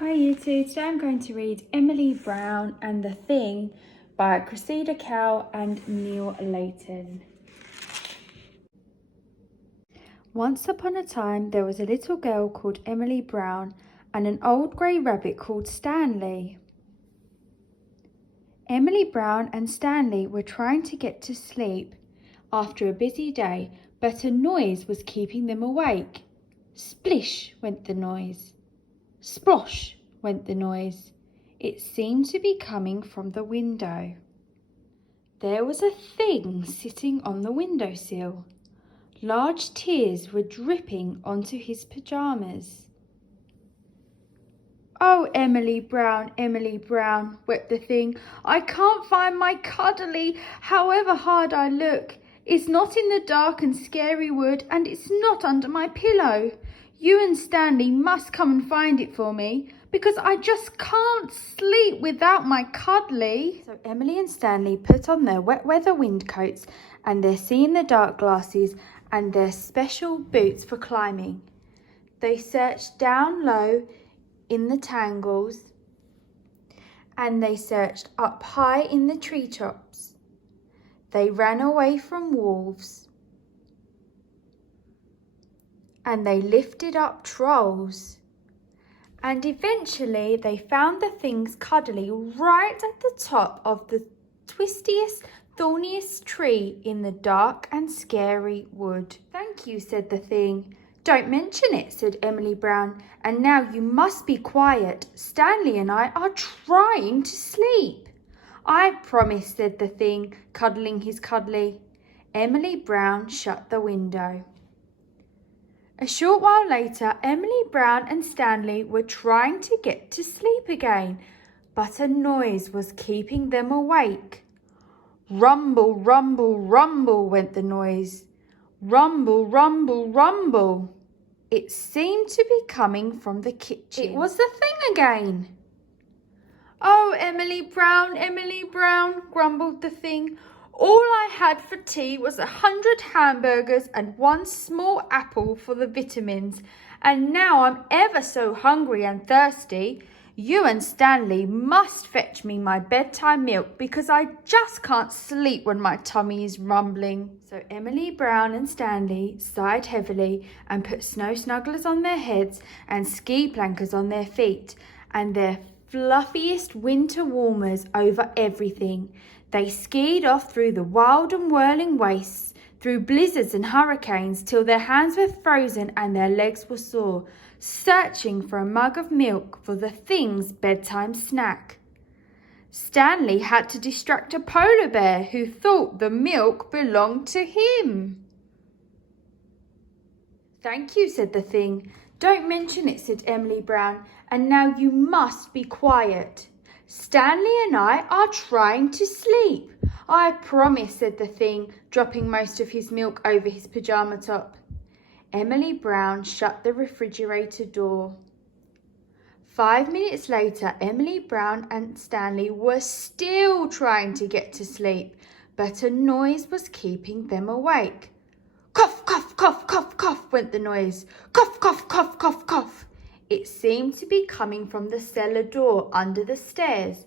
Hi YouTube, today I'm going to read Emily Brown and the Thing by Cressida, Cowell and Neal Layton. Once upon a time there was a little girl called Emily Brown and an old grey rabbit called Stanley. Emily Brown and Stanley were trying to get to sleep after a busy day, but a noise was keeping them awake. Splish went the noise. Splosh went the noise. It seemed to be coming from the window. There was a thing sitting on the windowsill. Large tears were dripping onto his pyjamas. "Oh, Emily Brown, wept the thing. "I can't find my cuddly, however hard I look. It's not in the dark and scary wood, and it's not under my pillow. You and Stanley must come and find it for me, because I just can't sleep without my cuddly." So Emily and Stanley put on their wet weather windcoats and their see-in-the-dark glasses and their special boots for climbing. They searched down low in the tangles, and they searched up high in the treetops. They ran away from wolves, and they lifted up trolls, and eventually they found the thing's cuddly right at the top of the twistiest, thorniest tree in the dark and scary wood. "Thank you," said the thing. "Don't mention it," said Emily Brown. "And now you must be quiet. Stanley and I are trying to sleep." "I promise," said the thing, cuddling his cuddly. Emily Brown shut the window. A short while later, Emily Brown and Stanley were trying to get to sleep again, but a noise was keeping them awake. Rumble, rumble, rumble went the noise. Rumble, rumble, rumble. It seemed to be coming from the kitchen. It was the thing again. "Oh, Emily Brown, grumbled the thing. "All I had for tea was 100 hamburgers and 1 small apple for the vitamins, and now I'm ever so hungry and thirsty. You and Stanley must fetch me my bedtime milk, because I just can't sleep when my tummy is rumbling." So Emily Brown and Stanley sighed heavily and put snow snugglers on their heads and ski plankers on their feet and their fluffiest winter warmers over everything. They skied off through the wild and whirling wastes, through blizzards and hurricanes, till their hands were frozen and their legs were sore, searching for a mug of milk for the thing's bedtime snack. Stanley had to distract a polar bear who thought the milk belonged to him. "Thank you," said the thing. "Don't mention it," said Emily Brown. "And now you must be quiet. Stanley and I are trying to sleep." "I promise," said the thing, dropping most of his milk over his pyjama top. Emily Brown shut the refrigerator door. 5 minutes later, Emily Brown and Stanley were still trying to get to sleep, but a noise was keeping them awake. Cough, cough, cough, cough, cough went the noise. Cough, cough, cough, cough, cough. It seemed to be coming from the cellar door under the stairs.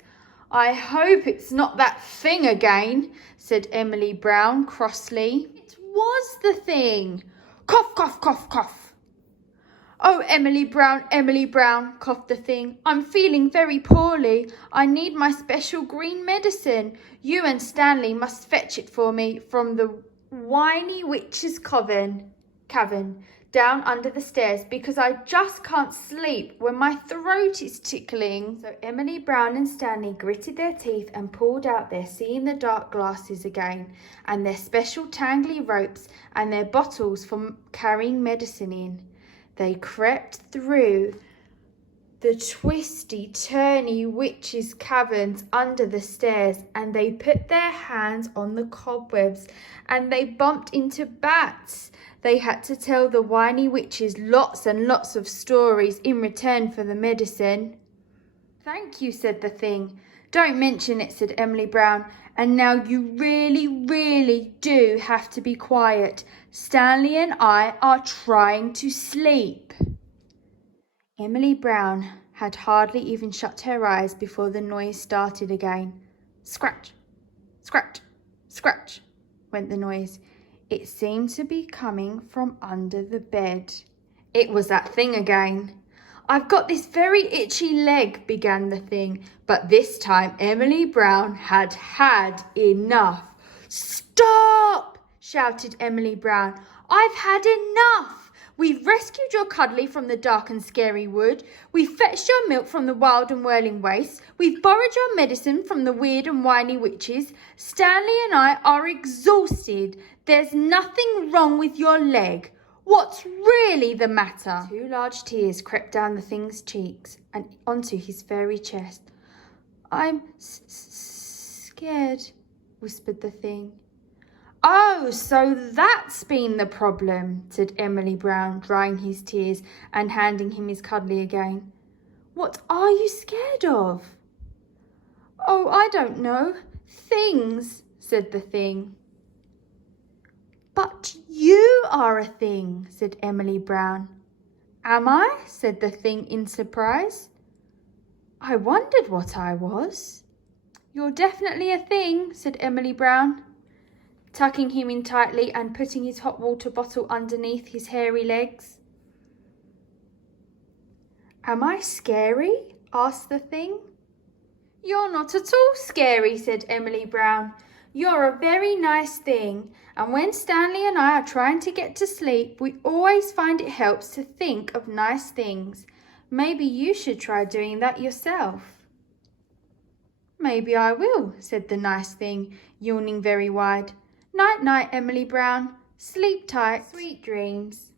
"I hope it's not that thing again," said Emily Brown crossly. "It was the thing. Cough, cough, cough, cough." "Oh, Emily Brown, coughed the thing. "I'm feeling very poorly. I need my special green medicine. You and Stanley must fetch it for me from the whiny witch's cavern down under the stairs, because I just can't sleep when my throat is tickling." So Emily Brown and Stanley gritted their teeth and pulled out their see-in-the-dark glasses again, and their special tangly ropes and their bottles for carrying medicine in. They crept through the twisty, turny witch's caverns under the stairs, and they put their hands on the cobwebs, and they bumped into bats. They had to tell the whiny witches lots and lots of stories in return for the medicine. "Thank you," said the thing. "Don't mention it," said Emily Brown. "And now you really do have to be quiet. Stanley and I are trying to sleep." Emily Brown had hardly even shut her eyes before the noise started again. Scratch, scratch, scratch, went the noise. It seemed to be coming from under the bed. It was that thing again. I've got this very itchy leg, began the thing, but this time Emily Brown had had enough. Stop! Shouted Emily Brown. I've had enough. We've rescued your cuddly from the dark and scary wood. We've fetched your milk from the wild and whirling wastes. We've borrowed your medicine from the weird and whiny witches. Stanley and I are exhausted. There's nothing wrong with your leg. What's really the matter? 2 large tears crept down the thing's cheeks and onto his furry chest. I'm scared, whispered the thing. Oh, so that's been the problem, said Emily Brown, drying his tears and handing him his cuddly again. What are you scared of? Oh, I don't know. Things, said the thing. But you are a thing, said Emily Brown. Am I? Said the thing in surprise. I wondered what I was. You're definitely a thing, said Emily Brown, tucking him in tightly and putting his hot water bottle underneath his hairy legs. Am I scary? Asked the thing. You're not at all scary, said Emily Brown. You're a very nice thing, and when Stanley and I are trying to get to sleep, we always find it helps to think of nice things. Maybe you should try doing that yourself. Maybe I will, said the nice thing, yawning very wide. Night-night, Emily Brown. Sleep tight. Sweet dreams.